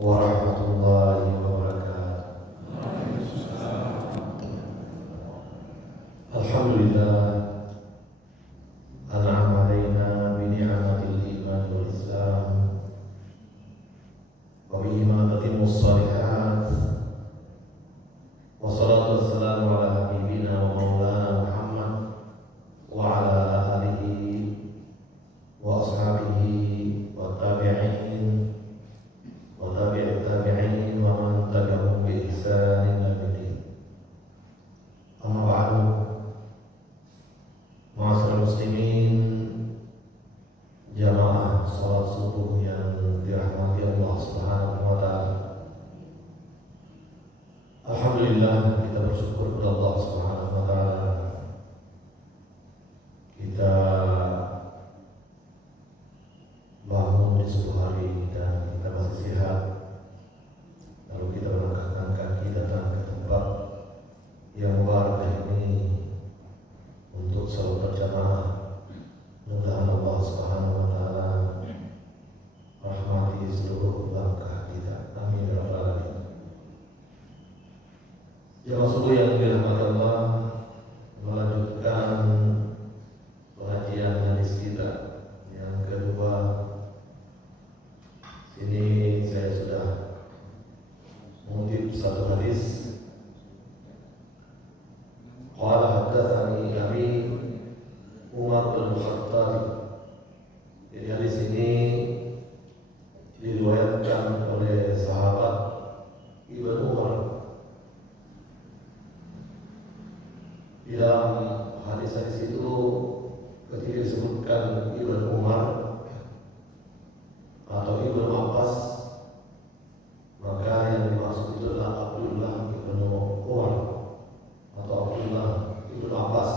warahmatullahi wabarakatuh. Alhamdulillah an'ama alaina bi ni'matil iman wal islam wa bihi tatimmus shalihat. Wassalatu wassalamu ala habibina wa maulana Muhammad wa ala alihi wa ashabihi wa tabi'in wa tabi'ut tabi'in wa man tabi'ahum bi ihsanin ila yaumil. Amma ba'du. Ma'asyiral muslimin, jamaah salat subuh yang dirahmati Allah Subhanahu wa taala. Alhamdulillah, kita bersyukur kepada Allah Subhanahu wa taala. Kita bangun di subuh hari dan kita masih sehat. Lalu kita melangkahkan kaki datang ke tempat yang mubarak ini untuk selalu berjamaah. Mudah-mudahan Allah Subhanahu wa taala rahmati seluruh langkah kita. Amin ya rabbal alamin. Jamaah subuh yang dirahmati Allah, melanjutkan pengajian hadis kita yang kedua. Sini saya sudah mengutip satu hadis. Qala haddatsani Abi Umar bin Khattab. Jadi hadis ini diriwayatkan oleh sahabat Ibnu Umar. Di dalam hadis itu ketika disebutkan Ibnu Umar atau Ibnu Abbas, maka yang dimaksud itu adalah Abdullah Ibnu Umar atau Abdullah Ibnu Abbas.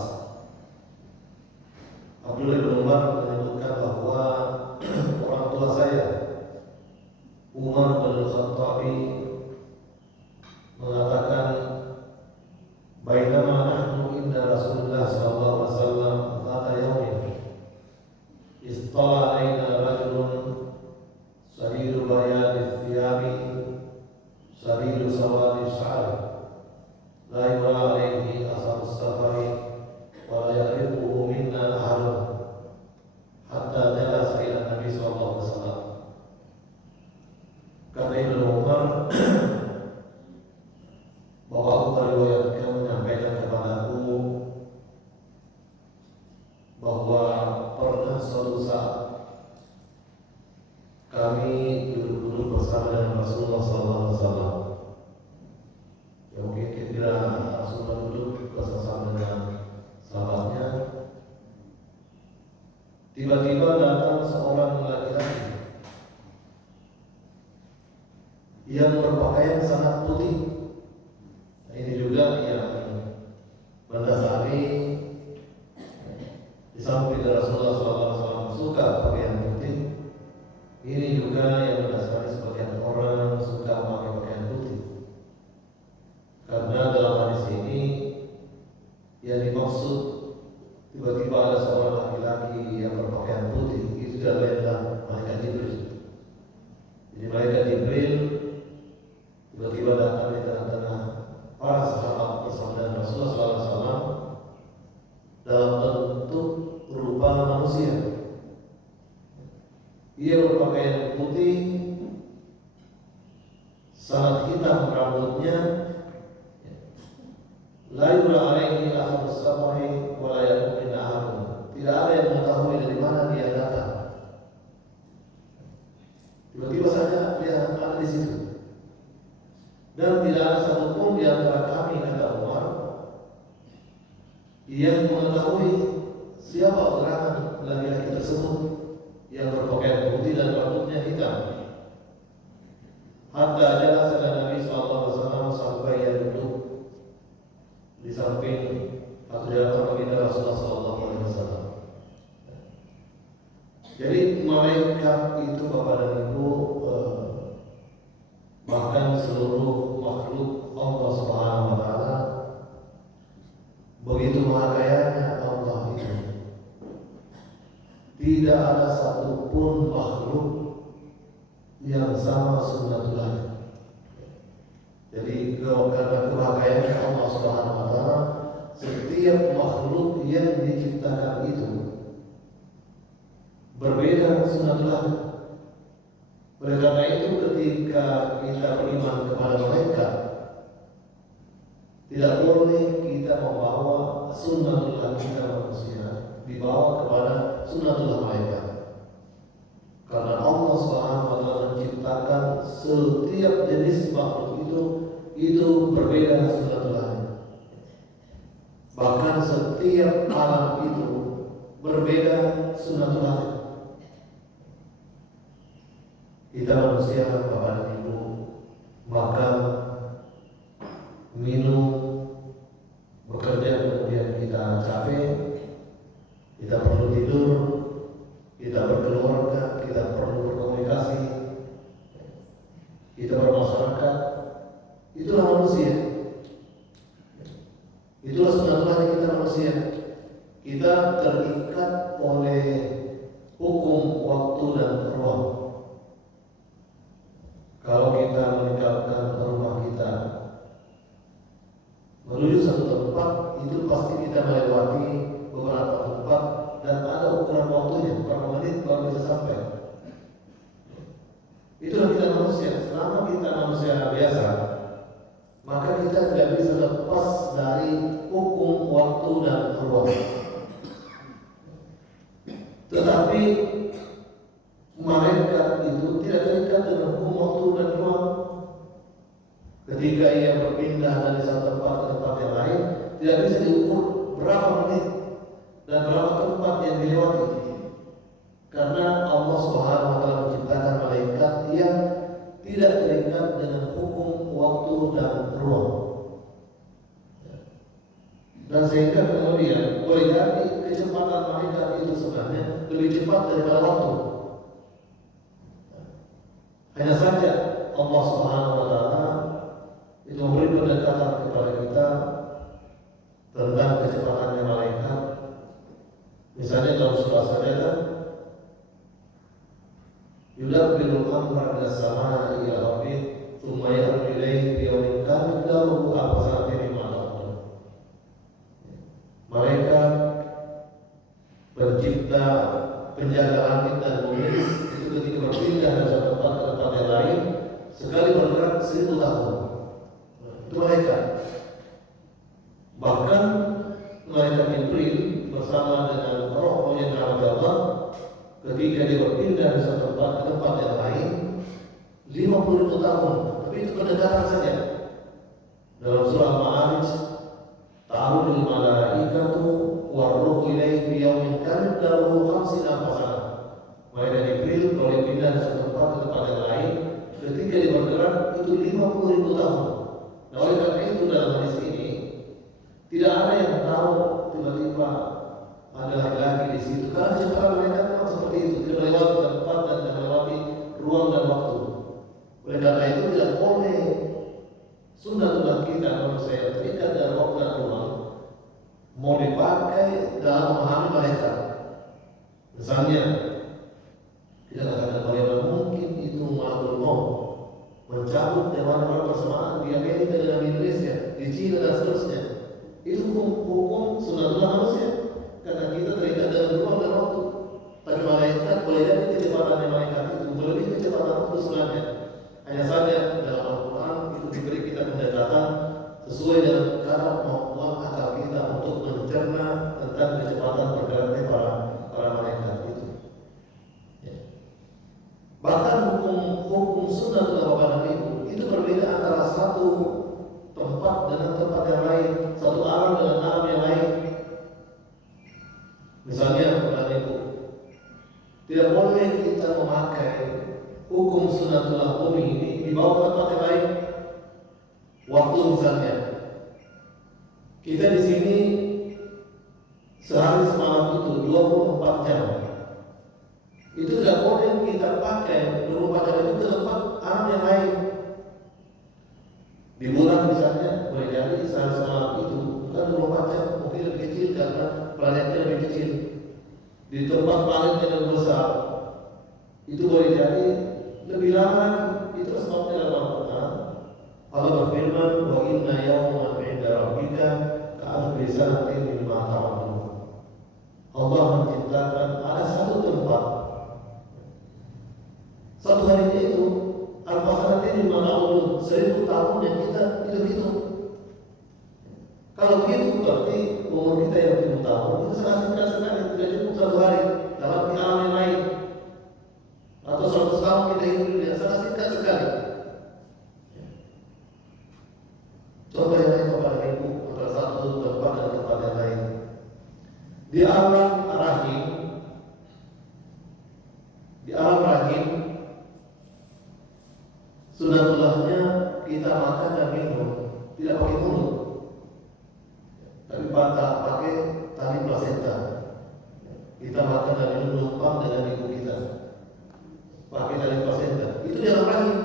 Abdullah Ibnu Umar menyebutkan bahwa orang tua saya Umar bin Khattab mengatakan, bainama nahnu inda Rasulullah sallallahu alaihi wasallam dzata yaumin istala alaina rajulun shadidul bayadi thiyabi shadidul sawadi sya'ri la yura alaihi asarus safari wa la yaqribuhu minna ahadun hatta jalasa ila Nabi sallallahu alaihi wasallam. Kata Ibnu Umar bahwa aku meriwayatkan menyampaikan kepadaku bahwa pernah suatu saat kami duduk bersama dengan Rasulullah SAW. Ya mungkin ketika Rasulullah duduk bersama dengan sahabatnya, tiba-tiba datang seorang laki-laki yang berpakaian sangat putih. Ini juga yang mendasari di samping Rasulullah SAW suka pakaian putih. Ini juga yang mendasari sebagian orang suka memakai pakaian putih. Karena dalam hadis ini yang dimaksud tiba-tiba ada seorang laki-laki yang berpakaian putih, itu adalah malaikat Jibril. Jadi malaikat Jibril tiba-tiba datang di tengah-tengah para sahabat bersama dengan Rasulullah SAW dalam bentuk rupa manusia. Ia berpakaian putih, sangat hitam rambutnya, la yura alaihi asarus safari wa la yakun min ahadun. Tidak ada yang mengetahui dari mana dia datang. Tiba-tiba saja dia ada di situ. Dan tidak ada satupun di antara kami, kata Umar, yang mengetahui siapa gerangan laki-laki tersebut yang berpakaian putih dan rambutnya hitam. Hatta jalasa Nabi SAW sampai ia duduk di samping atau di hadapan baginda Rasulullah SAW. Jadi malaikat itu Bapak dan Ibu, bahkan seluruh makhluk Allah Subhanahu wa taala, begitu maha kayanya Allah itu. Tidak ada satupun makhluk yang sama sunnatullah. Jadi karena kemakaian Allah Subhanahu wa taala, setiap makhluk yang diciptakan itu berbeda sunnatullah. Oleh karena itu ketika kita beriman kepada mereka, tidak boleh kita membawa sunnatullah kita manusia dibawa kepada sunnatullah mereka. Karena Allah Subhanahu wa taala menciptakan setiap jenis makhluk itu berbeda sunnatullahnya. Bahkan setiap alam itu berbeda sunnatullahnya. Kita manusia, Bapak dan Ibu, makan, minum, bekerja, kemudian kita capek, kita perlu tidur, kita berkeluarga, kita perlu berkomunikasi, kita bermasyarakat. Itulah manusia. Itulah sunnatullah kita manusia. Kita terikat oleh hukum waktu dan ruang. Kalau kita meninggalkan rumah kita menuju satu tempat, itu pasti kita melewati beberapa tempat dan ada ukuran waktunya, berapa menit baru bisa sampai. Itulah kita manusia. Selama kita manusia biasa, maka kita tidak bisa lepas dari hukum waktu dan ruang. Tetapi malaikat itu tidak terikat dengan hukum waktu dan ruang. Ketika ia berpindah dari satu tempat ke tempat yang lain, tidak bisa diukur berapa menit dan berapa tempat yang dilewati. Karena Allah Subhanahu wa taala menciptakan malaikat yang tidak terikat dengan hukum waktu dan ruang. Dan sehingga kemudian boleh jadi kecepatan malaikat itu sebenarnya lebih cepat daripada waktu. Hanya saja Allah Subhanahu wa taala itu memberi pendekatan kepada kita tentang kecepatannya malaikat. Misalnya dalam surah Sajdah, yudabbiru al-amra minas samaa'i ila al-ardh tsumma yarju ilayhi fi yawmin kana miqdaruhu alfa sanatin mimma ta'udun. Malaikat pencipta, penjaga langit dan bumi itu ketika berpindah dari satu tempat ke tempat yang lain, sekali bergerak 1000 tahun. Itu malaikat. Bahkan malaikat Jibril bersama dengan roh yang dirahmati Allah, ketika dia berpindah dari satu tempat ke tempat yang lain 50.000 tahun. Tapi itu pendekatan saja. Dalam surah Al-Ma'arij, ta'arujul malaikatu warruhu ilaihi fi yawmin kana miqdaruhu 50 sanah. Malaikat Jibril kalau dia pindah dari satu tempat ke tempat yang lain, ketika dia bergerak itu 50.000 tahun. Nah, oleh karena itu dalam hadis ini tidak ada yang tahu tiba-tiba ada laki-laki di situ. Karena kecepatan malaikat memang seperti itu, tidak melewati tempat dan tidak melewati ruang dan waktu. Oleh karena itu tidak boleh sunnatullah kita manusia yang terikat dari waktu dan ruang mau dipakai dalam memahami malaikat. Misalnya kita katakan bagaimana mungkin itu makhluk maut mencabut hewan-hewan persamaan di Amerika dengan Indonesia, di China dan seterusnya. Itu hukum sunnatullah manusia, karena kita terikat dengan ruang dan waktu. Tapi malaikat boleh jadi kecepatannya malaikat itu melebihi kecepatan waktu sebenarnya. Hanya saja dalam Al-Quran itu diberi kita pendekatan sesuai dengan kadar kemampuan akal kita untuk mencerna tentang kecepatan bergeraknya para malaikat itu. Ya. Bahkan hukum sunnatullah Bapak dan Ibu itu berbeda antara satu tempat dengan tempat yang lain, satu alam dengan alam yang lain. Misalnya Bapak dan Ibu, tidak boleh kita memakai hukum sunnatullah bumi ini dibawa ke tempat yang lain. Waktu misalnya, kita di sini sehari semalam itu 24 jam. Itu tidak boleh kita pakai 24 jam itu ke tempat alam yang lain. Di bulan misalnya boleh jadi sehari semalam itu bukan 24 jam, mungkin lebih kecil karena planetnya lebih kecil. Di tempat planet yang lebih besar itu boleh jadi lebih lama lagi. Itu tahun yang kita hitung. Kalau begitu berarti umur kita yang 70 tahun itu sangat singkat sekali, tidak cukup 1 hari dalam di alam yang lain. Atau 100 tahun kita hidup di dunia sangat singkat sekali. Contoh yang lain kepada ibu antara satu tempat dan tempat yang lain. Di alam rahim, sunatullahnya kita makan dan minum tidak pakai mulut, tapi pakai tali plasenta. Kita makan dan minum numpang dengan ibu kita, pakai tali plasenta. Itu di alam rahim.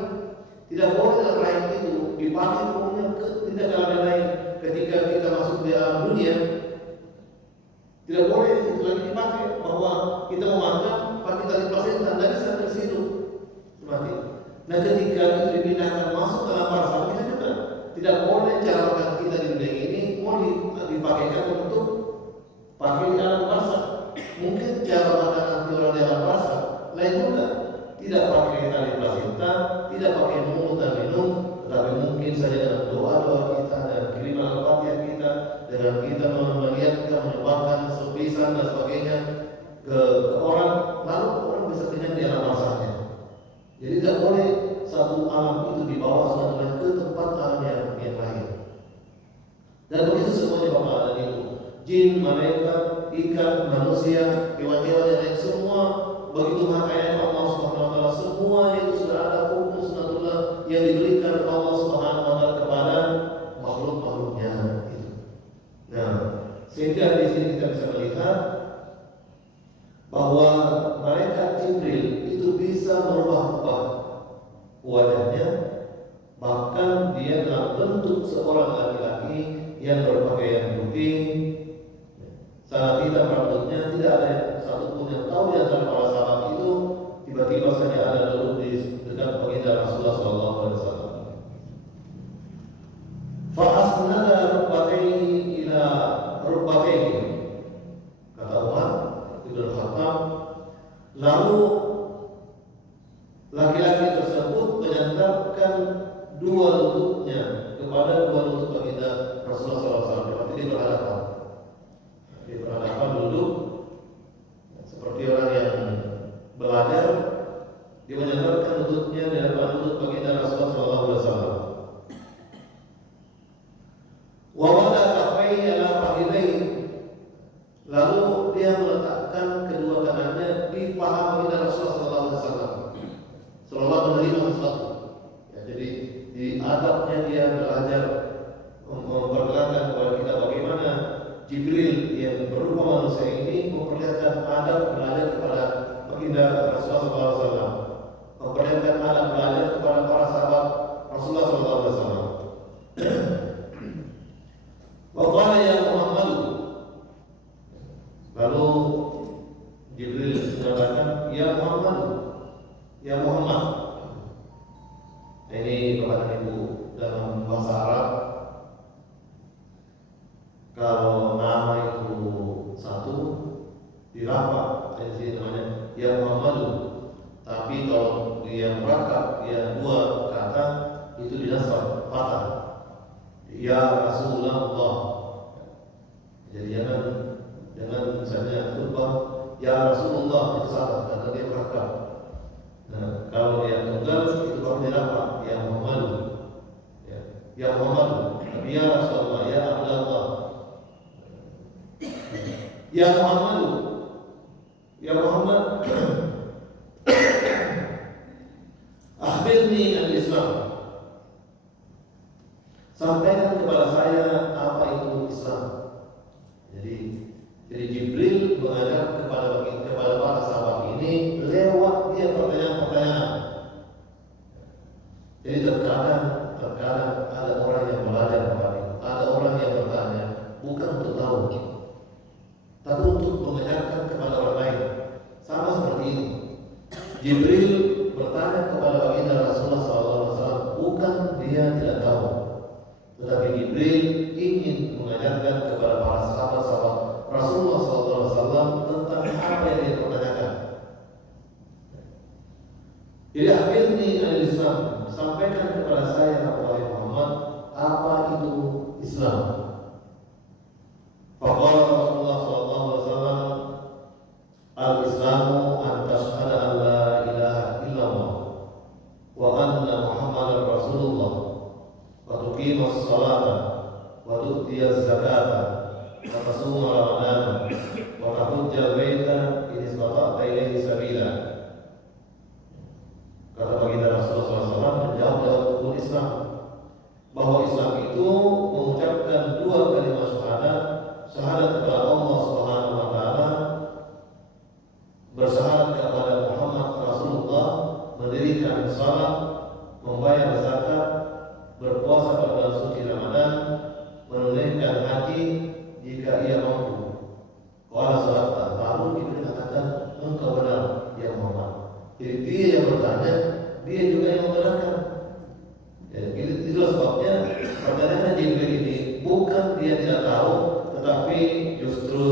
Tidak boleh dalam rahim itu dipakai umumnya tidak dalam yang lain. Ketika kita masuk di alam dunia, tidak boleh itu lagi dipakai bahwa kita mau makan pakai tali plasenta dari sampai situ mati. Nah, ketika itu dipindahkan masuk ke alam barzakh, kita juga tidak boleh cara makan kita di dunia ini mau dipakaikan untuk pakai di alam barzakh. Mungkin cara makan nanti orang di alam barzakh lain juga, tidak pakai tali plasenta, tidak pakai mulut dan minum, tetapi mungkin saja dengan doa-doa kita dan kiriman al-fatihah kita, dengan kita melihatkan, menyumbangkan sepisan dan sebagainya ke orang, lalu orang bisa kenyang di alam barzakh. Jadi tidak boleh satu alam itu dibawa sunatullah ke tempat alam yang lain. Dan begitu semuanya Bapak dan Ibu, jin, malaikat, ikan, manusia, hewan-hewan yang lain, semua begitu makanya Allah Subhanahu wa taala, semua itu sudah ada hukum sunatullah yang diberikan Allah Subhanahu wa taala kepada makhluk-makhluknya itu. Nah, sehingga di sini kita bisa melihat bahwa malaikat Jibril itu bisa merubah-ubah wajahnya, bahkan dia dalam bentuk seorang laki-laki yang berpakaian putih, sangat hitam rambutnya, tidak ada satupun yang tahu di antara para sahabat itu. Tiba-tiba saja ada duduk di dekat baginda Rasulullah SAW. Fa'asnada rukbatayhi ila rukbatayhi, kata Umar Ibn Khattab, lalu laki-laki tersebut menyandarkan dua lututnya kepada dua lutut baginda Rasulullah SAW. Berarti dia berhadapan. Dia berhadapan duduk seperti orang yang belajar. Dia menyandarkan lututnya di hadapan lutut baginda Rasulullah SAW. Wa wada kaffaihi ala fakhidaihi, lalu dia meletakkan kedua tangannya di paha baginda Rasulullah SAW. Seolah menerima sesuatu. Ya, jadi di adabnya dia belajar memperlihatkan kepada kita bagaimana Jibril yang berupa manusia ini memperlihatkan adab belajar kepada baginda Rasulullah SAW, memperlihatkan adab belajar kepada para sahabat Rasulullah SAW. Wa qala ya Muhammad, lalu Jibril mengatakan ya Muhammad, ya Muhammad. Ini kepada Ibu dalam bahasa Arab, kalau nama itu satu dirapat, jadi namanya ya Muhammad. Tapi kalau dia merakat, dia dua kata, itu dinasab patah. Ya Rasulullah. Jadi jangan misalnya khutbah ya Rasulullah, itu salah karena dia merakat. Nah, kalau dia tunggal itu baru dirapat ya Muhammad. Ya Muhammad, ya Rasulullah, ya Abdullah. Ya Muhammad, ya Muhammad, akhbirni al-Islam. Sampaikan kepada saya apa itu Islam. Jadi Jibril mengajar kepada para sahabat ini lewat dia pertanyaan-pertanyaan. Jadi terkadang ada orang yang belajar kepada, ada orang yang bertanya bukan untuk tahu, tapi untuk mengajarkan kepada orang lain. Sama seperti ini. Jibril bertanya kepada baginda Rasulullah SAW, bukan dia tidak tahu, tetapi Jibril ingin mengajarkan kepada para sahabat-sahabat Rasulullah SAW tentang apa yang dia pertanyakan. Jadi akhirnya al-Islam, sampaikan kepada saya wahai Muhammad, anna Muhammadar Rasulullah wa tuqimus salata wa tu'tiyaz zakata wa tasuma ramadana wa tahujjal baita in istata'ta ilaihi sabila. Kata baginda Rasulullah SAW menjawab dalam rukun Islam bahwa Islam itu mengucapkan dua kalimat syahadat, syahadat kepada Allah Subhanahu wa taala, bersyahadat kepada Muhammad Rasulullah, mendirikan salat, membayar zakat, berpuasa pada bulan suci Ramadan, menunaikan haji jika ia mampu. Qala sahabat, lalu kita katakan engkau benar ya Muhammad. Jadi dia yang bertanya, dia juga yang membenarkan. Ya, itulah sebabnya pertanyaan Jibril ini bukan dia tidak tahu, tetapi justru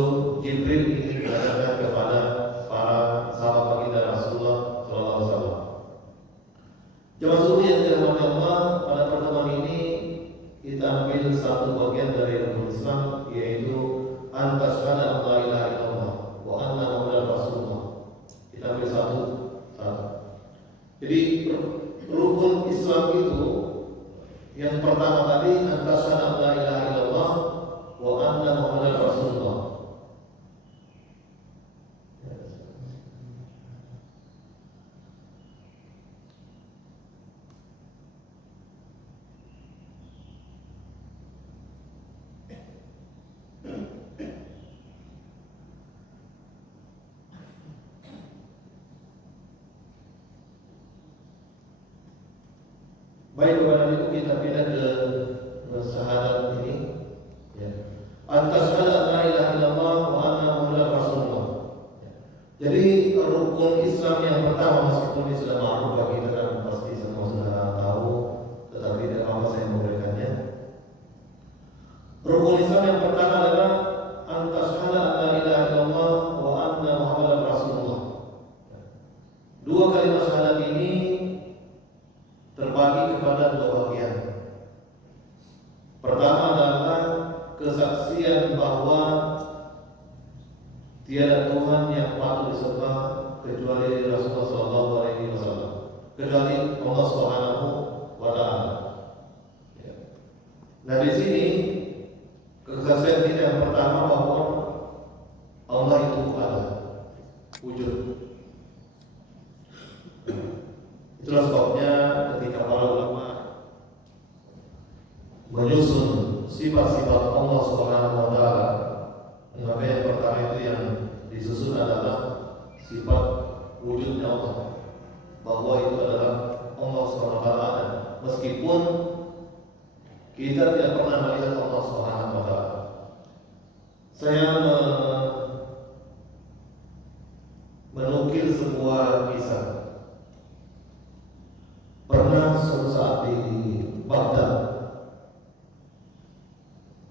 Jibril ini menanyakan kepada para sahabat baginda Rasulullah SAW. Jemaah suci yang dirahmati Allah, pada pertemuan ini kita ambil satu bagian dari rukun Islam, yaitu antasyhadu an la ilaha illallah wa anna muhammadar rasulullah. Kita ambil satu. Jadi rukun Islam itu yang pertama tadi antasyhadu an la ilaha illallah wa anna muhammadar rasulullah. Baik, kepada itu kita pindah ke syahadat ini. Ya. Antasyhadu an la ilaha illallah wa anna muhammadar rasulullah. Ya. Jadi rukun Islam yang pertama, meskipun ini sudah ma'ruf bagi kita kan pasti semua sudah tahu, tetapi tidak apa saya memberikannya. Rukun Islam yang pertama adalah antasyhadu an la ilaha illallah wa anna muhammadar rasulullah. Dua kalimat syahadat ini terbagi kepada dua bagian. Pertama adalah kesaksian bahwa tiada Tuhan yang patut disembah kecuali Rasulullah SAW, kecuali Allah Subhanahu wa taala. Nah, di sini kesaksian kita yang pertama bahwa Allah itu ada, wujud. Itulah sebabnya ketika para ulama menyusun sifat-sifat Allah Subhanahu wa taala, maka yang pertama itu yang disusun adalah sifat wujudnya Allah, bahwa itu adalah Allah Subhanahu wa taala, meskipun kita tidak pernah melihat Allah Subhanahu wa taala. Saya menukil sebuah kisah. Pernah suatu saat di Baghdad,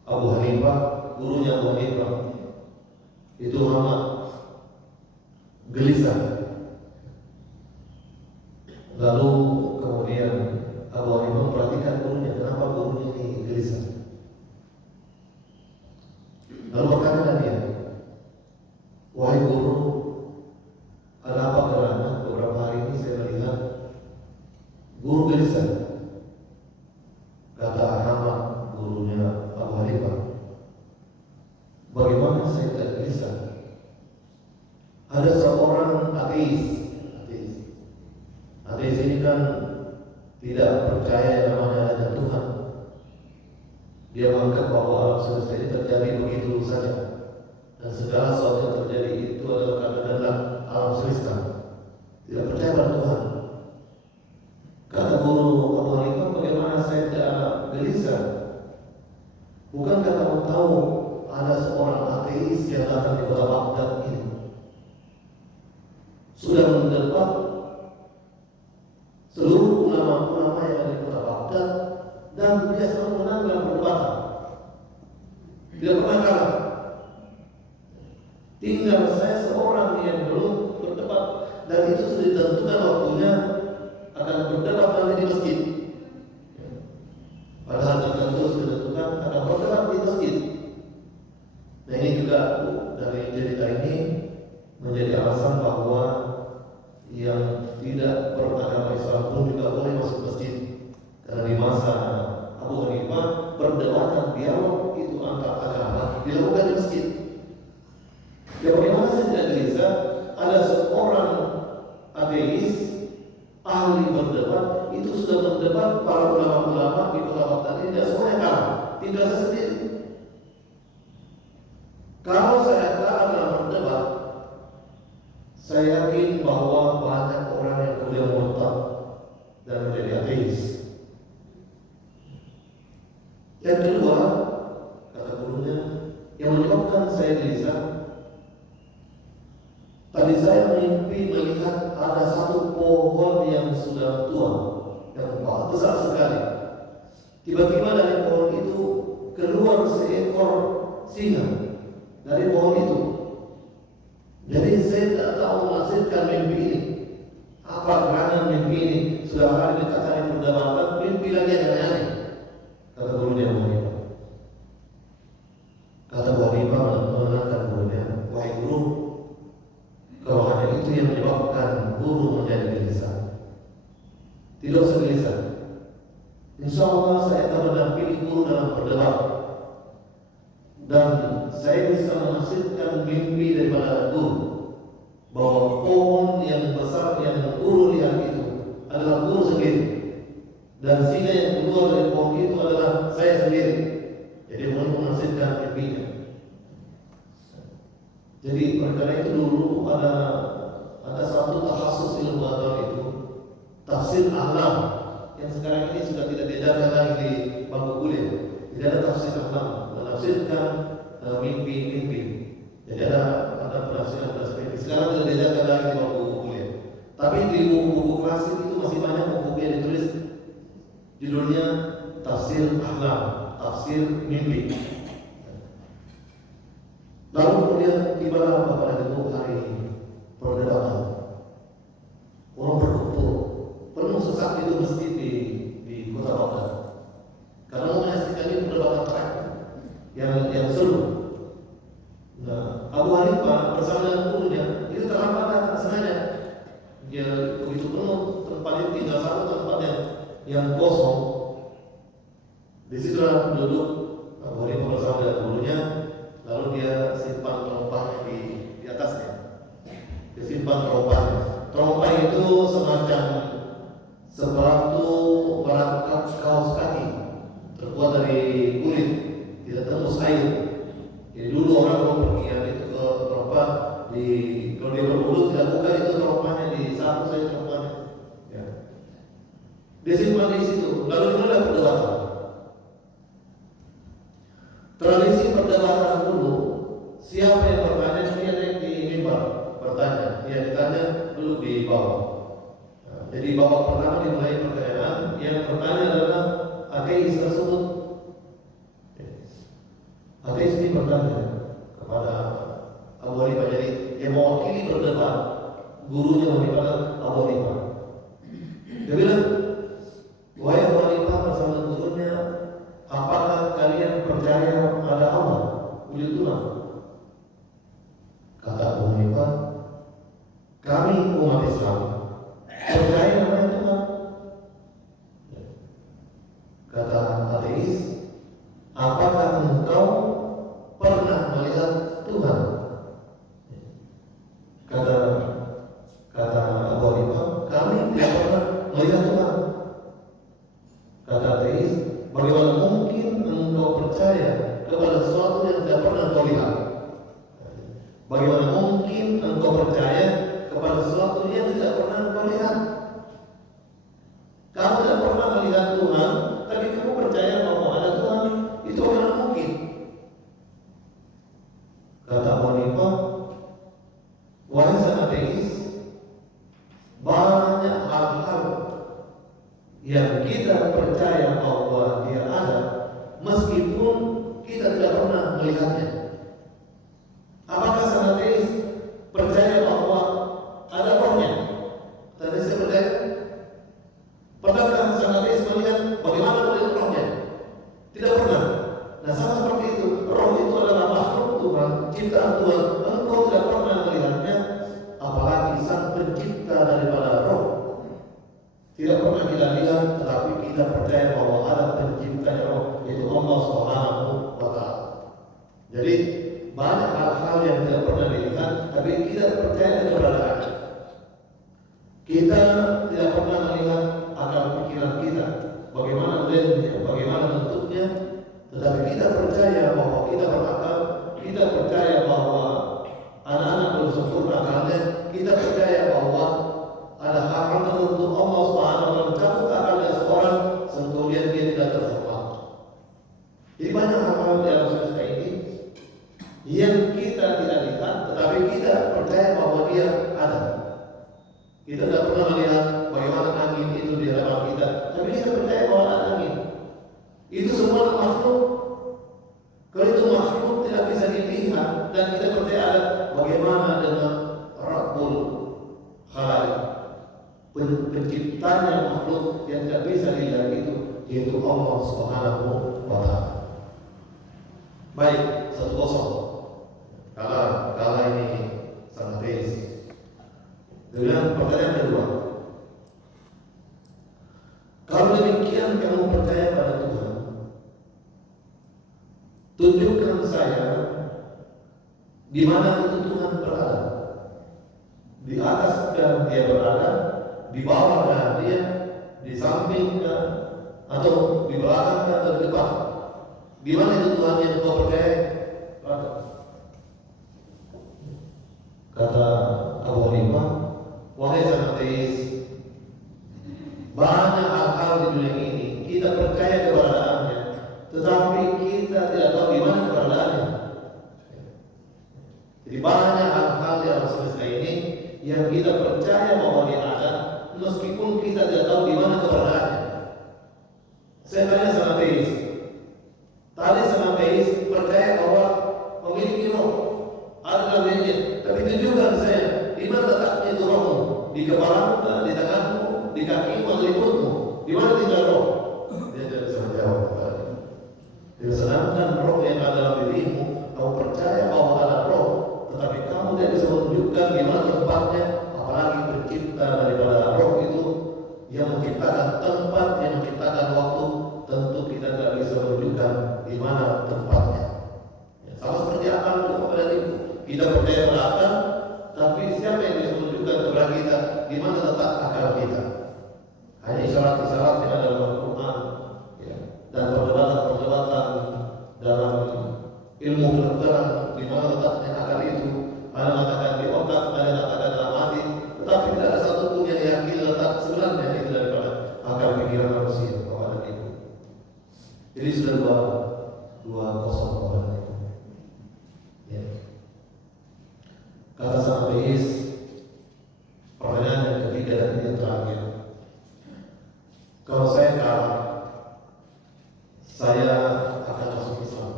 Abu Hanifah, gurunya Abu Hanifah itu amat gelisah. Lalu kemudian Abu Hanifah memperhatikan gurunya, kenapa gurunya ini gelisah. Lalu berkata dia, wahai guru, kenapa karena beberapa hari ini saya melihat guru gelisah. Kata Ahmad, gurunya Abu Hanifah, bagaimana saya tidak gelisah? Ada seorang ateis. Ateis ini kan tidak percaya yang namanya ada Tuhan. Dia menganggap bahwa alam semesta ini terjadi begitu saja, dan segala sesuatu yang terjadi itu adalah karena kehendak alam semesta. Tidak percaya pada Tuhan. Kata guru Abu Hanifah, bagaimana saya tidak gelisah? Bukankah kamu tahu ada seorang ateis yang datang di kota Baghdad ini, sudah mendebat seluruh ulama-ulama yang ada di kota Baghdad, dan dia selalu menang dalam perdebatan, tidak pernah kalah. Tinggal saya seorang yang belum berdebat, dan itu sudah ditentukan waktunya akan berdebat nanti di masjid. Padahal tertentu sudah ditentukan akan berdebat di masjid. Nah, ini juga dari cerita ini menjadi alasan bahwa yang tidak beragama Islam pun juga boleh masuk masjid. berdebat para ulama-ulama di kota Baghdad ini tidak semuanya kalah, tinggal saya sendiri. Kalau saya kalah dalam berdebat, saya yakin bahwa banyak orang yang kemudian murtad dan menjadi ateis. Yang kedua, kata gurunya, yang menyebabkan saya gelisah, tadi saya mimpi melihat ada satu pohon yang sudah tua, yang besar sekali. Tiba-tiba dari pohon itu keluar seekor singa dari pohon itu. Jadi saya tidak tahu menafsirkan mimpi ini. Apa gerangan mimpi ini? Sudah hari dikatakan perdebatan, mimpi lagi yang aneh. Kata gurunya Muhammad. Kata Muhammad menenangkan gurunya, wahai guru, kalau hanya itu yang menyebabkan guru menjadi gelisah, tidak usah gelisah. Insya Allah saya akan mendampingi guru dalam berdebat, dan saya bisa menafsirkan mimpi daripada guru bahwa pohon yang besar yang guru lihat itu adalah guru sendiri, dan singa yang keluar dari pohon itu adalah saya sendiri. Jadi mau menafsirkan mimpinya. Jadi perkara itu dulu ada satu takhasus ilmu agama itu, tafsir ahlam, yang sekarang ini sudah tidak diajarkan lagi di bangku kuliah. Tidak ada tafsir ahlam, menafsirkan mimpi-mimpi. Jadi ada penafsiran mimpi. Sekarang tidak diajarkan lagi di bangku kuliah. Tapi di buku-buku klasik itu masih banyak buku yang ditulis judulnya tafsir ahlam, tafsir mimpi. Lalu kemudian tibalah pada hari perdebatan. Orang berkumpul, penuh sesak itu mesti di kota Baghdad. Karena menyaksikan ini perdebatan terakhir yang seru. Nah, Abu Hanifah bersama dengan gurunya itu terlambat datang sengaja. Dia begitu penuh, tempat itu tinggal satu tempat yang kosong. Di situ duduk Abu Hanifah bersama dengan gurunya. Lalu dia simpan teropanya di atasnya. Dia simpan teropanya. Teropa itu semacam sepatu perangkat kaos kaki terbuat dari kulit, tidak tembus air. Jadi dulu orang kalau pergi itu ke teropa, kalau dia berwudu tidak buka itu teropanya, di sapu saja teropanya. Ya. Dia simpan di situ. Lalu dimulai perdebatan. Tradisi perdebatan dulu, siapa yang bertanya dia naik di mimbar bertanya, dia ditanya dulu di bawah. Nah, jadi babak pertama dimulai pertanyaan, yang bertanya adalah ateis tersebut. Ateis ini bertanya kepada Abu Hanifah, jadi yang mewakili berdebat, gurunya Hanifah Abu Hanifah. Dia bilang, wahai Abu Hanifah bersama gurunya, apakah kalian percaya ada Allah, wujud Tuhan? Kata Abu Hanifah, kami umat Islam percaya ada Tuhan. Kata ateis, apakah engkau pernah melihat Tuhan? Kata Abu Hanifah, kami tidak pernah melihat Tuhan. Kata ateis, bagaimana mungkin engkau percaya kepada sesuatu yang tidak pernah engkau lihat? Bagaimana mungkin engkau percaya kepada sesuatu yang tidak pernah engkau lihat? Kamu tidak pernah melihat Tuhan, tapi kamu percaya bahwa ada Tuhan, itu bagaimana mungkin? Kata Abu Hanifah, wahai sang ateis, banyak hal-hal yang kita percaya bahwa dia ada, meskipun kita tidak pernah melihatnya. Apakah sang ateis percaya bahwa ada rohnya? Tadi saya percaya. Pernahkah sang ateis melihat bagaimana melihat rohnya? Tidak pernah. Nah, sama seperti itu, roh itu adalah makhluk Tuhan, ciptaan Tuhan. Engkau tidak pernah melihatnya, apalagi sang pencipta daripada roh. Tidak pernah kita lihat, tetapi kita percaya bahwa ada pencipta roh, yaitu Allah Subhanahu wa Ta'ala. Jadi banyak hal-hal yang tidak pernah dilihat, tapi kita percaya keberadaannya. Kita tidak pernah melihat akal pikiran kita, modelnya, bagaimana bentuknya, tetapi kita percaya bahwa kita berakal, kita percaya bahwa anak-anak belum sempurna akalnya, kita percaya bahwa ada hal tertentu Allah Subhanahu wa taala mencabut akalnya seorang kemudian dia tidak terhormat. Jadi banyak hal-hal dalam semesta ini yang kita tidak lihat, tetapi kita percaya bahwa dia ada. Kita tidak pernah melihat bagaimana angin itu di hadapan kita, tapi kita percaya bahwa ada angin. Itu semua makhluk. Kalau itu makhluk tidak bisa dilihat dan kita percaya ada, bagaimana dengan Rabbul Khalaik, penciptanya makhluk yang tidak bisa dilihat itu, yaitu Allah Subhanahu wa taala. Baik, 1-0. Kalah ini sangat teis. Kemudian pertanyaan kedua, kalau demikian kamu percaya pada Tuhan, tunjukkan saya di mana itu Tuhan berada. Di atas kan dia berada, di bawah kan dia, di samping kan, atau di belakang kan, atau di depan. Di mana itu Tuhan yang kau percaya? Kata Abu Hanifah, wahai sang ateis, banyak hal-hal di dunia ini kita percaya keberadaannya, tetapi kita tidak tahu di mana keberadaannya. Jadi banyak hal-hal di alam semesta ini yang kita percaya bahwa dia ada, meskipun kita tidak tahu di mana keberadaannya. Saya tanya sang ateis, tadi sang ateis percaya bahwa memiliki roh, ada dirinya, tapi tunjukkan saya di mana letaknya itu rohmu, di kepalamu, di tanganmu, di kakimu, atau di perutmu, di mana tinggal roh? Dia tidak bisa menjawab. Sedangkan roh yang ada dalam dirimu, kamu percaya bahwa ada roh, tetapi kamu tidak bisa menunjukkan di mana tempatnya, apalagi pencipta daripada roh itu yang menciptakan tempat, yang menciptakan waktu, tentu kita tidak bisa menunjukkan di mana tempatnya. Sama seperti akal kepada itu, kita percaya pada akal, tapi siapa yang bisa menunjukkan kepada kita di mana letak akal kita? Hanya isyarat-isyarat yang ada dalam Al-Quran, ya, dan perdebatan-perdebatan dalam ilmu kedokteran di mana letaknya akal itu. Ada mengatakan di otak, ada mengatakan dalam hati, tetapi tidak ada satupun yang yakin letak sebenarnya itu daripada akal pikiran manusia kepada itu. Jadi sudah dua kosong kepada itu. Ya. Kata sang ateis, pertanyaan yang ketiga dan yang terakhir, kalau saya kalah, saya akan masuk Islam.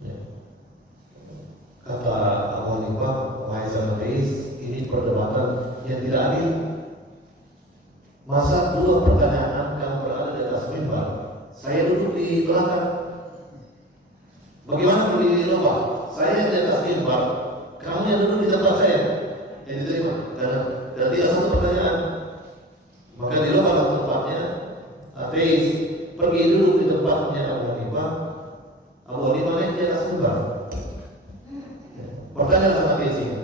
Ya. Kata Abu Hanifah, wahai sang ateis, ini perdebatan yang tidak adil. Masa dua pertanyaan kamu berada di atas mimbar, saya duduk di belakang. Bagaimana berdiri di lubang? Saya di atas mimbar, kamu yang duduk di tempat saya. Yang diterima, karena tidak satu pertanyaan. Maka di lubang tempatnya ateis pergi dulu di tempatnya Abu Hanifah. Abu Hanifah naik di atas mimbar. Pertanyaan sama ateis ini,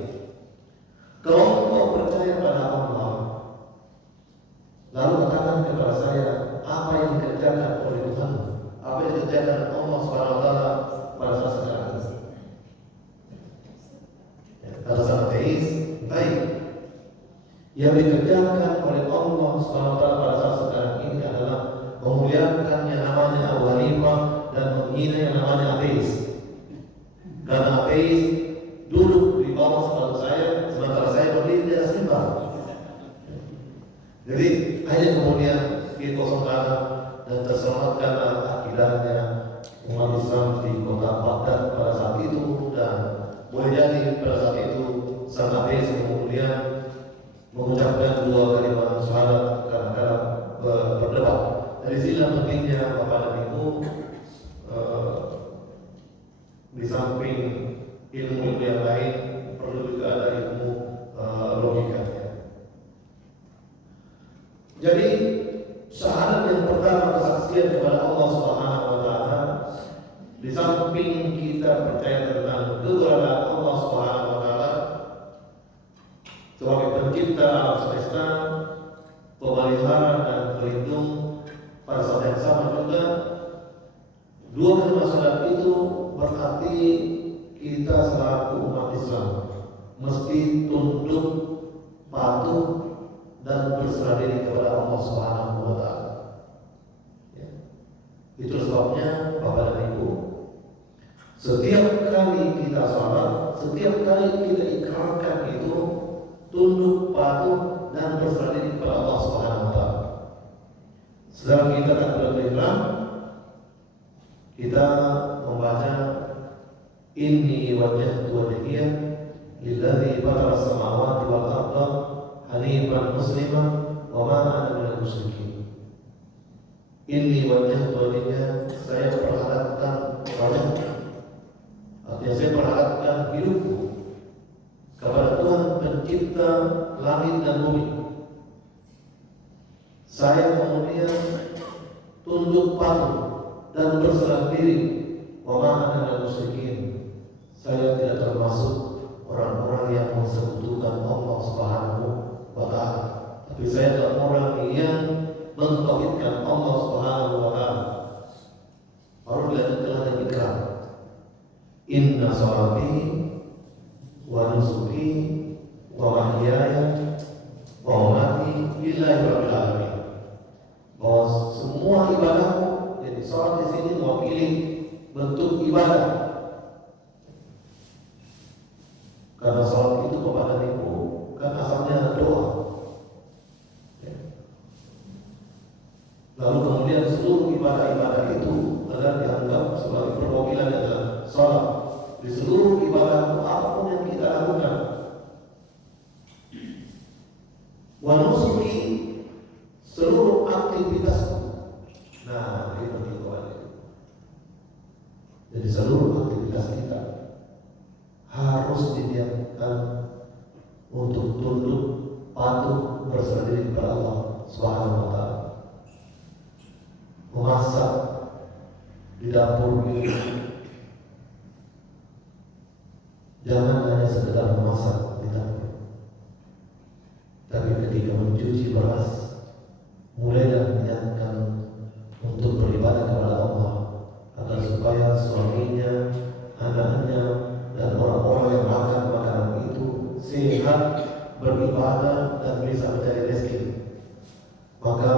kalau engkau percaya pada Allah, lalu katakan kepada saya apa yang dikerjakan oleh Tuhan, apa yang dikerjakan Allah SWT pada saat sekarang. Kata sang ateis, baik, yang dikerjakan oleh Allah SWT pada saat sekarang ini adalah memuliakan yang namanya Abu Hanifah dan menghina yang namanya ateis. Karena ateis duduk di bawah sepatu saya, sementara saya berdiri di atas mimbar. Jadi hanya kemudian dikosongkan dan terselamatkanlah akidahnya umat Islam di kota Baghdad pada saat itu, dan boleh jadi pada saat itu sang ateis kemudian mengucapkan dua kalimat syahadat karena berdebat. Dari sini pentingnya Bapak dan Ibu, di samping ilmu yang lain perlu juga ada ilmu logikanya. Jadi syahadat yang pertama, kesaksian kepada Allah Subhanahu wa taala, di samping kita percaya tentang keberadaan Allah Subhanahu wa taala sebagai pencipta alam semesta, pemelihara dan pelindung, pada saat yang sama juga dua kalimat syahadat itu berarti kita selaku umat Islam mesti tunduk, patuh dan berserah diri kepada Allah Subhanahu wa taala. Ya. Itu sebabnya Bapak dan Ibu, setiap kali kita salat, setiap kali kita ikrarkan itu tunduk, patuh dan berserah diri kepada Allah Subhanahu wa taala. Setelah kita takbiratul ihram, kita membaca inni wajjahtu wajhiya lilladzi fatara as-samawati wal arda hanifan musliman wa ma ana minal musyrikin. Inni wajjahtu wajhiya, saya perhadapkan wajahku, artinya saya perhadapkan hidupku kepada Tuhan pencipta langit dan bumi. Saya kemudian tunduk patuh dan berserah diri, wa ma ana minal musyrikin. Saya tidak termasuk orang-orang yang mensekutukan Allah Subhanahu wa taala, tapi saya adalah orang yang mentauhidkan Allah Subhanahu wa taala. Baru dilanjutkan dengan ikrar. Inna sholati wa nusuki wa mahyaya wa mamati lillahi rabbil alamin. Bahwa semua ibadahku, jadi sholat di sini mewakili bentuk ibadah. Karena sholat itu kepada Ibu kan asalnya doa. Lalu kemudian seluruh ibadah-ibadah itu adalah dianggap sebagai perwakilan adalah sholat. Di seluruh ibadah apapun yang kita lakukan, wa nusuki, seluruh aktivitas. Nah, itu kembali. Jadi seluruh aktivitas kita harus didiamkan untuk tunduk, patuh, berserah diri kepada Allah Subhanahu wa taala. Memasak di dapur ini, jangan hanya sekedar memasak di dapur, tapi ketika mencuci beras, mulailah niatkan untuk beribadah kepada Allah, agar supaya suaminya, anaknya, dan orang-orang yang makan makanan itu sehat, beribadah, dan bisa mencari rezeki. Maka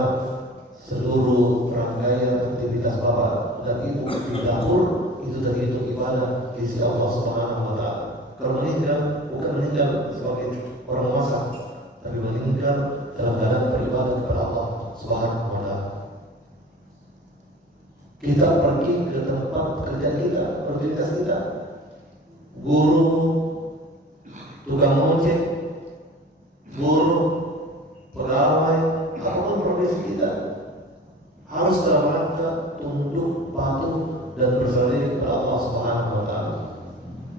seluruh rangkaian aktivitas Bapak dan Ibu di dapur itu terhitung ibadah di sisi Allah Subhanahu wa taala. Kalau meninggal, bukan meninggal sebagai orang masak, tapi meninggal dalam keadaan beribadah kepada Allah Subhanahu wa taala. Kita pergi ke tempat pekerjaan kita, aktivitas kita, guru, tukang ojek, guru, pegawai, apapun profesi kita, harus dalam rangka tunduk, patuh, dan berserah diri kepada Allah Subhanahu wa taala.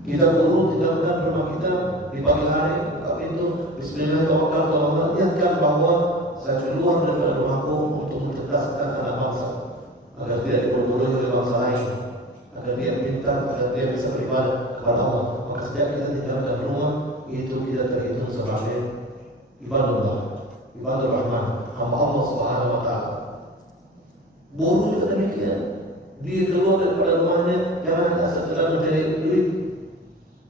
Kita guru tinggalkan rumah kita di pagi hari, buka pintu, bismillahirrahmanirrahim, niatkan bahwa saya keluar dari rumahku untuk mencerdaskan anak bangsa, agar dia dibodohi oleh bangsa lain, agar dia pintar, agar dia bisa beribadah kepada Allah. Maka sejak kita tinggalkan rumah, itu kita terhitung sebagai ibadah Rahman, hamba Allah Subhanahu wa taala. Buruh juga demikian. Dia keluar daripada rumahnya jangan hanya sekedar mencari duit,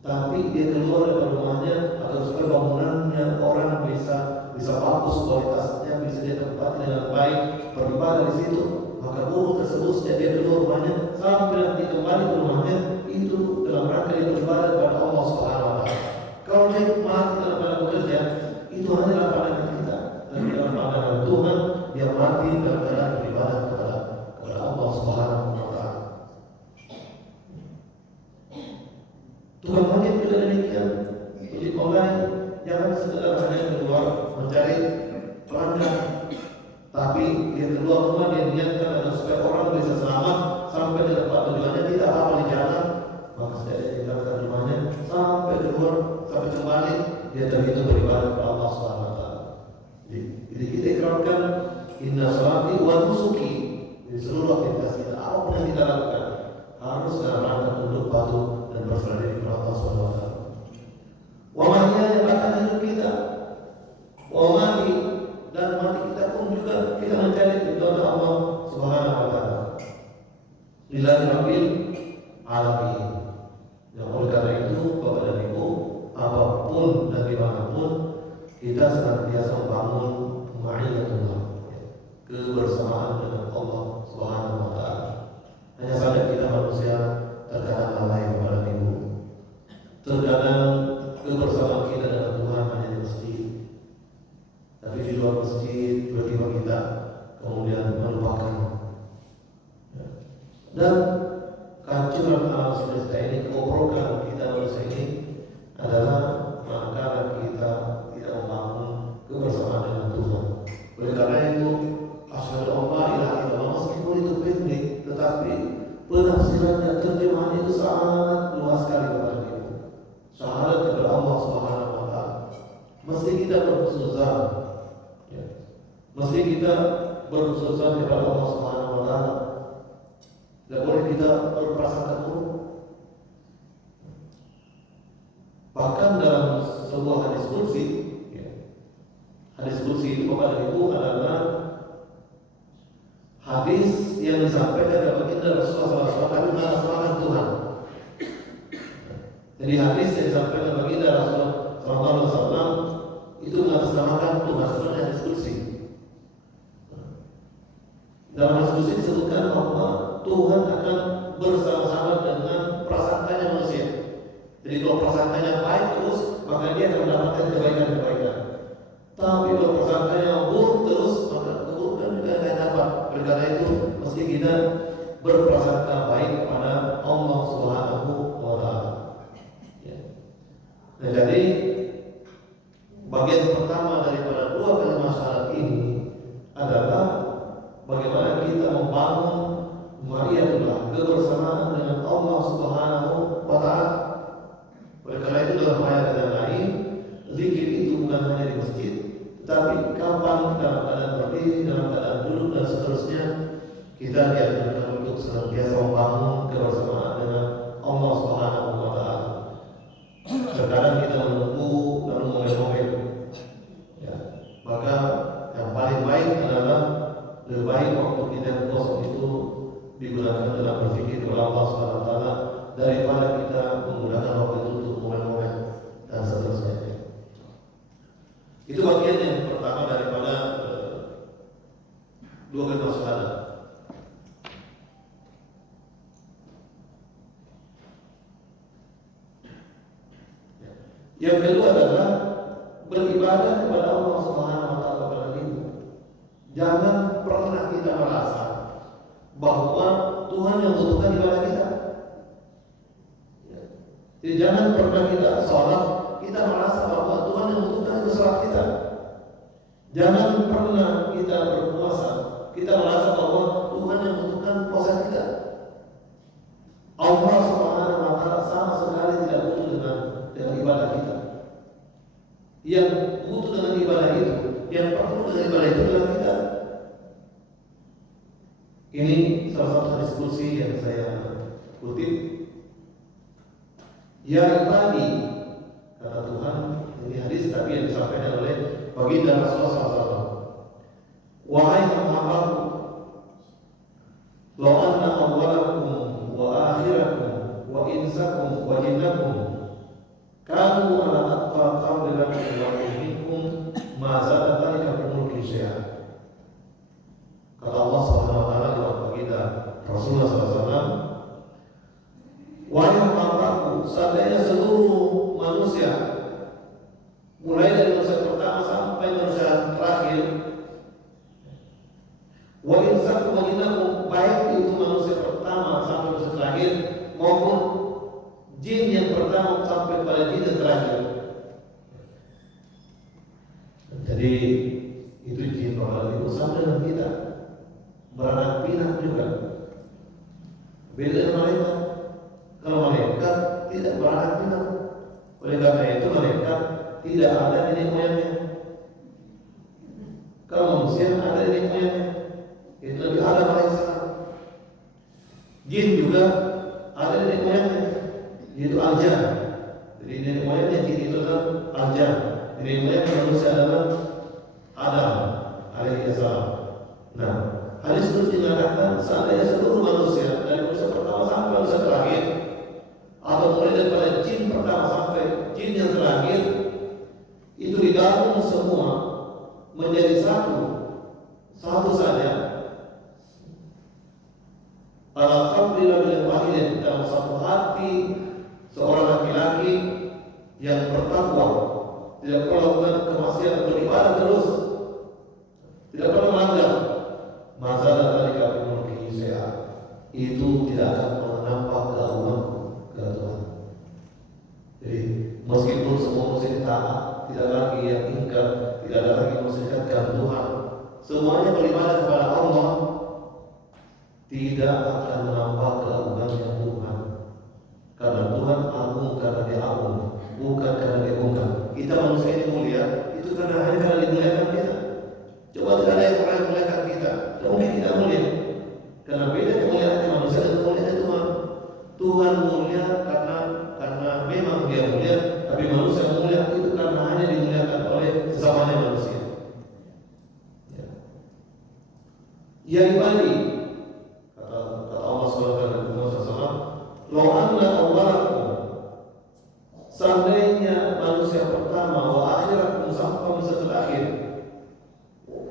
tapi dia keluar daripada rumahnya agar supaya bangunannya orang bisa bagus kualitasnya, bisa dia tempati dengan baik, beribadah di situ. Maka buruh tersebut sejak dia keluar rumahnya sampai nanti kembali ke rumahnya itu dalam rangka dia beribadah kepada Allah Subhanahu wa taala. Kalau dia mati dalam keadaan bekerja, itu hanyalah pandangan kita, dan dalam pandangan Tuhan dia mati dalam keadaan beribadah kepada Allah Subhanahu wa taala. Tukang ojek juga demikian. Ojek online jangan sekedar hanya keluar mencari pelanggan, tapi dia keluar rumah dia niatkan agar supaya orang bisa selamat sampai di tempat tujuannya, tidak apa di jalan. Maka saya tinggalkan rumahnya sampai keluar, sampai kembali dia terhitung beribadah kepada Allah Subhanahu wa taala. Jadi kita ikrarkan inna sholati wa nusuki. Di seluruh aktivitas kita, apapun yang kita lakukan harus dalam rangka tunduk, patuh, dan berserah diri kepada Allah Subhanahu wa taala. Wa mahyaya, bahkan hidup kita, wa mati, dan mati kita pun juga kita mencari ridha Allah lillahi rabbil alamin. Yang oleh karena itu Bapak dan Ibu, apapun dan dimanapun kita senantiasa membangun ma'iyatullah, kebersamaan dengan Allah Subhanahu wa Ta'ala. Hanya saja kita manusia terkadang lalai Bapak dan Ibu. Terkadang kebersamaan kita dengan Tuhan hanya di masjid, tapi di luar masjid tiba-tiba kita kemudian melupakan. Dan kehancuran alam semesta ini, kebobrokan kita manusia ini adalah manakala kita tidak membangun kebersamaan dengan Tuhan. Oleh karena itu, asyhadu an la ilaha illallah meskipun itu pendek, tetapi penafsiran dan terjemahan itu sangat luas sekali kepada kita. Syahadat kepada Allah Subhanahu wa Ta'ala. Mesti kita berhusnuzan, ya. Mesti kita berhusnuzan kepada Allah Subhanahu wa Ta'ala. Tidak boleh kita berprasangka buruk. Bahkan dalam sebuah hadis qudsi, ya, hadis qudsi itu Bapak dan Ibu adalah hadis yang disampaikan oleh baginda Rasulullah SAW kami mengatasnamakan Tuhan. Jadi hadis yang disampaikan oleh baginda Rasulullah SAW itu mengatasnamakan Tuhan, sebenarnya hadis qudsi. Dalam hadis qudsi disebutkan bahwa Tuhan akan bersama-sama dengan prasangkanya manusia. Jadi kalau prasangkanya baik terus, maka dia akan mendapatkan kebaikan-kebaikan. Tapi kalau prasangkanya buruk terus, maka keburukan juga akan dapat. Oleh karena itu, mesti kita berprasangka baik kepada Allah Subhanahu wa Ta'ala. Ya. Nah, jadi bagian pertama daripada dua kalimat syahadat ini adalah bagaimana kita membangun ma'iyatullah, kebersamaan dengan Allah Subhanahu wa Ta'ala. Oleh karena itu dalam ayat yang lain, zikir itu bukan hanya di masjid, tetapi kapan dalam keadaan berdiri, dalam keadaan duduk dan seterusnya, kita dianjurkan untuk senantiasa membangun kebersamaan dengan Allah Subhanahu wa Ta'ala. Terkadang kita menunggu lalu ngomel-ngomel, ya. Maka yang paling baik adalah lebih baik waktu kita yang kosong itu digunakan dalam berpikir kepada Allah Subhanahu wa Ta'ala daripada kita menggunakan waktu itu untuk ngomel-ngomel dan seterusnya. Itu bagian yang pertama daripada dua kalimat syahadat. Yang kedua adalah beribadah kepada Allah Subhanahu wa Ta'ala pada diri. Jangan pernah kita merasa bahwa Tuhan yang membutuhkan ibadah kita. Jadi jangan pernah kita sholat, kita merasa bahwa Tuhan yang membutuhkan itu sholat kita. Jangan pernah kita berpuasa, kita merasa bahwa Tuhan yang membutuhkan puasa kita. Allah Subhanahu wa Ta'ala sama sekali tidak butuh dengan ibadah kita. Yang butuh dengan ibadah itu, yang perlu dengan ibadah itu adalah kita. Ini salah satu hadis qudsi yang saya kutip. Ya ibadi, kata Tuhan, ini hadis tapi yang disampaikan oleh baginda Rasulullah SAW. Wahai hambaku, law anna awwalakum wa akhirakum wa insakum wa jinnakum kanu ala atqa qalbi rabbikum minkum ma zada dzalika fi mulki syai'an. Kata Allah Subhanahu wa Ta'ala lewat baginda Rasulullah SAW, wahai hambaku, seandainya seluruh manusia, mulai dari manusia pertama sampai manusia terakhir, wa insakum wa jinnakum, baik itu manusia pertama sampai manusia terakhir maupun jin yang pertama sampai pada jin yang terakhir. Jadi itu jin bakal berusaha dengan kita, beranak pinak juga. Beda dengan malaikat. Kalau malaikat tidak beranak pinak, oleh karena itu malaikat tidak ada nenek moyangnya. Kalau manusia ada nenek moyangnya, itu lebih ada alaihissalam. Jin juga ada nenek moyangnya, yaitu aljan. Jadi nenek moyangnya jin itu adalah aljan. Nenek moyang manusia adalah Adam alaihissalam. Nah, hadis itu mengatakan seandainya seluruh manusia dari manusia menjadi satu saja. Ala qalbi rajulin wahidin, dalam satu hati seorang laki-laki yang bertakwa, tidak pernah melakukan kemaksiatan, beribadah terus, tidak pernah melanggar. Masalah dari kami memiliki sehat, itu tidak akan menambah keagungan ke Tuhan. Jadi meskipun semua muslim taat, tidak lagi yang ingkar, tidak ada lagi mensyirikkan Tuhan, semuanya beribadah kepada Allah, tidak akan menambah keagungannya Tuhan. Karena Tuhan agung karena Dia agung, bukan karena Dia bukan. Kita manusia ini mulia, itu karena dimuliakan kita. Coba tidak ada yang pernah memuliakan kita, mungkin kita mulia. Karena beda kemuliaan manusia dan kemuliaan Tuhan. Tuhan mulia karena memang Dia mulia, tapi manusia mulia itu karena hanya dimuliakan oleh sesamanya manusia. Ya ibadi, kata Allah SWT, lo anna awwalakum, seandainya manusia pertama, wa akhirakum, sampai manusia terakhir,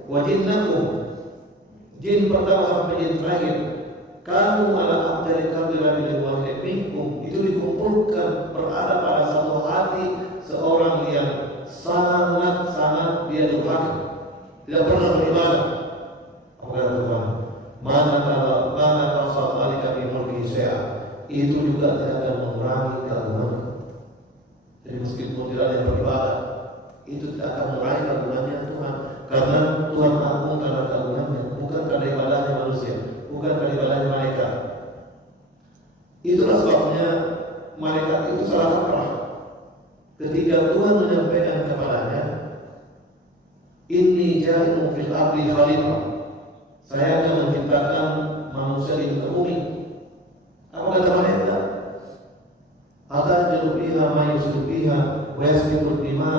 wa jinnakum, jin pertama sampai jin terakhir, kamu ala abdari kabira bil wahid minkum, itu dikumpulkan berada pada satu hati seorang yang sangat dia durhaka, tidak pernah beribadah. Mana kalau kali kami mulki sehat, itu juga tidak akan mengurangi keagungan. Jadi meskipun tidak ada yang beribadah, itu tidak akan mengurangi keagungannya Tuhan. Karena Tuhan agung karena keagungannya, bukan karena ibadahnya manusia, bukan karena ibadahnya malaikat. Itulah sebabnya malaikat itu salah kaprah. Ketika Tuhan menyampaikan kepadanya, inni ja'ilun fil ardi khalifah, saya akan menciptakan manusia di muka bumi. Apa kata malaikat? Ataj'alu fiha ma yufsidu fiha wa yasfiku ad-dima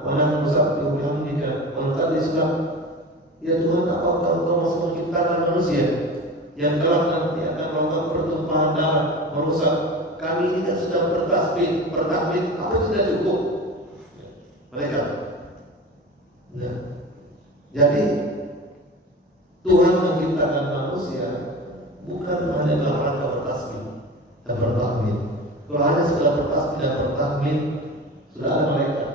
wa nahnu nusabbihu bihamdika wa nuqaddisu lak. Ya Tuhan, apakah Engkau masih menciptakan manusia yang kelak nanti akan melakukan pertumpahan darah, merusak? Kami ini kan sudah bertasbih, apa itu tidak cukup? Malaikat. Nah, jadi Tuhan menciptakan manusia bukan hanya dalam rangka bertasbih dan bertahmid. Kalau hanya sekedar bertasbih dan bertahmid, sudah ada malaikat.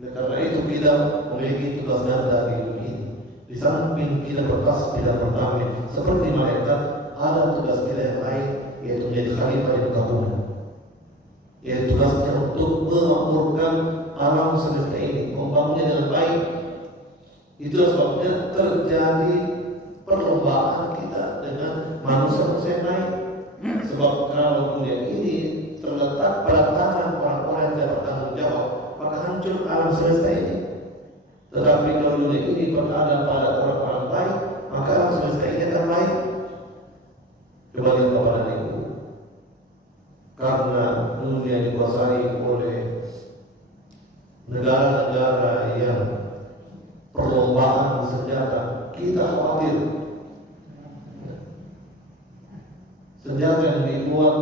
Oleh karena itu kita memiliki tugas ganda di dunia ini. Di samping kita bertasbih dan bertahmid seperti malaikat, ada tugas kita yang lain, yaitu menjadi khalifah di muka bumi. Yaitu tugasnya untuk memakmurkan alam semesta ini, membangunnya dengan baik. Itu sebabnya terjadi perlombaan kita dengan manusia-manusia yang lain. Sebab kalau dunia ini terletak pada tangan orang-orang yang tidak bertanggung jawab, maka hancur alam semesta ini. Tetapi kalau dunia ini berada pada orang-orang baik, maka alam semesta ini akan baik. Coba lihat Bapak dan Ibu, karena dunia dikuasai oleh negara-negara yang perlombaan senjata, kita khawatir senjata yang dibuat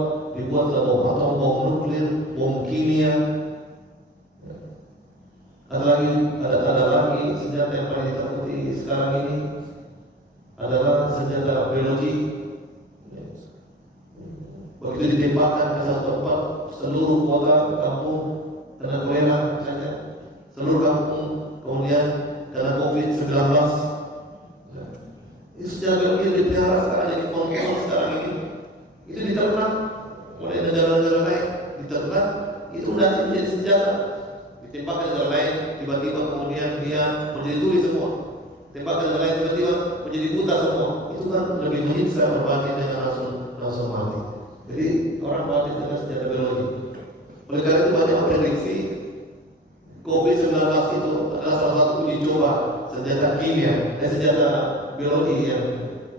bom atau bom nuklir, bom kimia, ada lagi senjata yang paling ditakuti sekarang ini adalah senjata biologi. Begitu ditembakkan ke satu tempat, seluruh kota kampung kena kolera saja, seluruh kampung kemudian karena COVID-19. Itu secara biologi dipelihara sekarang, jadi kontrol sekarang ini. Itu diternak oleh negara-negara lain, diternak, itu nanti menjadi senjata. Ditembakkan negara lain, tiba-tiba kemudian dia menjadi tuli semua. Tembakan negara lain, tiba-tiba menjadi buta semua. Itu kan lebih menyiksa berbagi dengan langsung mati. Jadi orang mati dengan senjata biologi. Oleh karena itu banyak prediksi COVID-19 itu adalah salah satu uji coba senjata kimia dan senjata biologi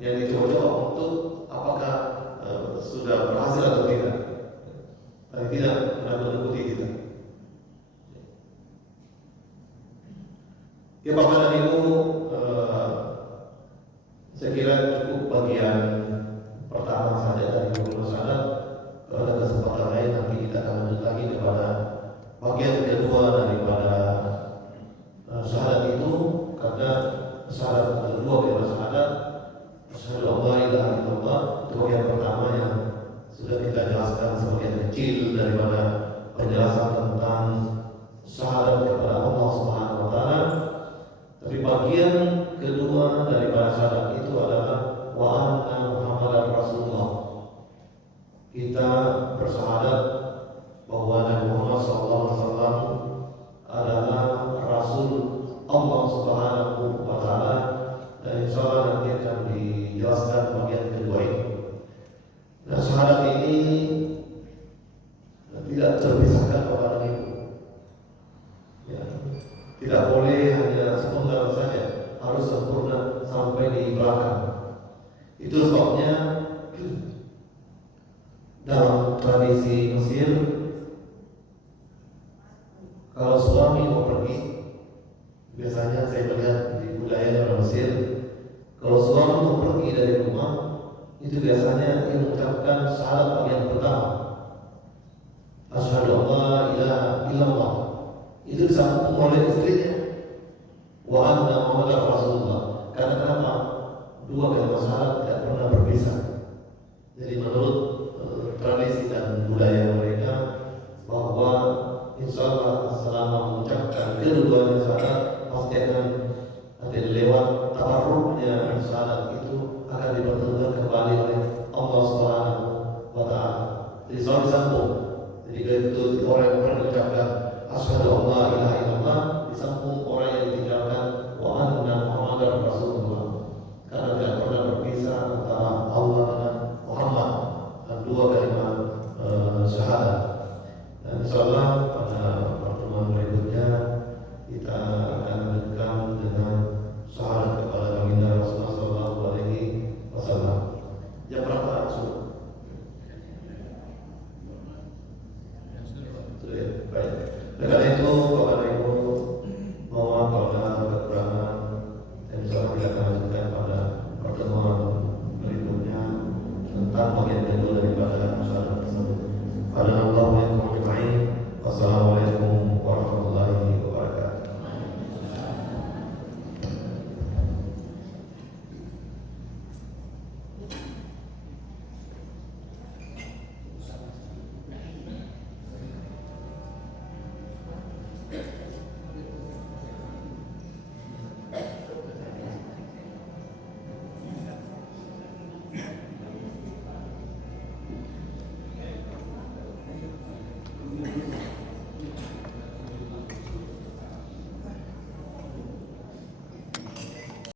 yang dicoba-coba untuk apakah sudah berhasil atau tidak. Tapi tidak pernah mengikuti kita. Ya Bapak dan Ibu, saya kira cukup bagian pertama saja dari buku syahadat. Kalau ada kesempatan lain nanti kita akan lanjut lagi kepada bagian kedua daripada syahadat itu, kata ilaha illallah itu bagian pertama yang sudah kita jelaskan sebagian kecil daripada penjelasan tentang syahadat kepada Allah Subhanahu wa taala. Tapi bagian kedua daripada syahadat itu adalah wa anna Muhammadar Rasulullah. Kita bersyahadat bahwa Nabi Muhammad SAW adalah Rasul Allah Subhanahu wa taala, dan insya Allah nanti akan dijelaskan bagian kedua ini. Nah, syahadat ini tidak terpisahkan kepada itu. Ya, tidak boleh hanya sepenggal saja, harus sempurna sampai di belakang. Itu sebabnya dalam tradisi Mesir, kalau suami mau pergi, biasanya saya melihat di budaya orang Mesir, kalau suami mau pergi dari rumah, itu biasanya ia mengucapkan syahadat bagian pertama, asyhadu an la ilaha illallah. Itu disambung oleh istrinya, wa anna Muhammadar Rasulullah. Karena kenapa? Dua kalimat syahadat tidak pernah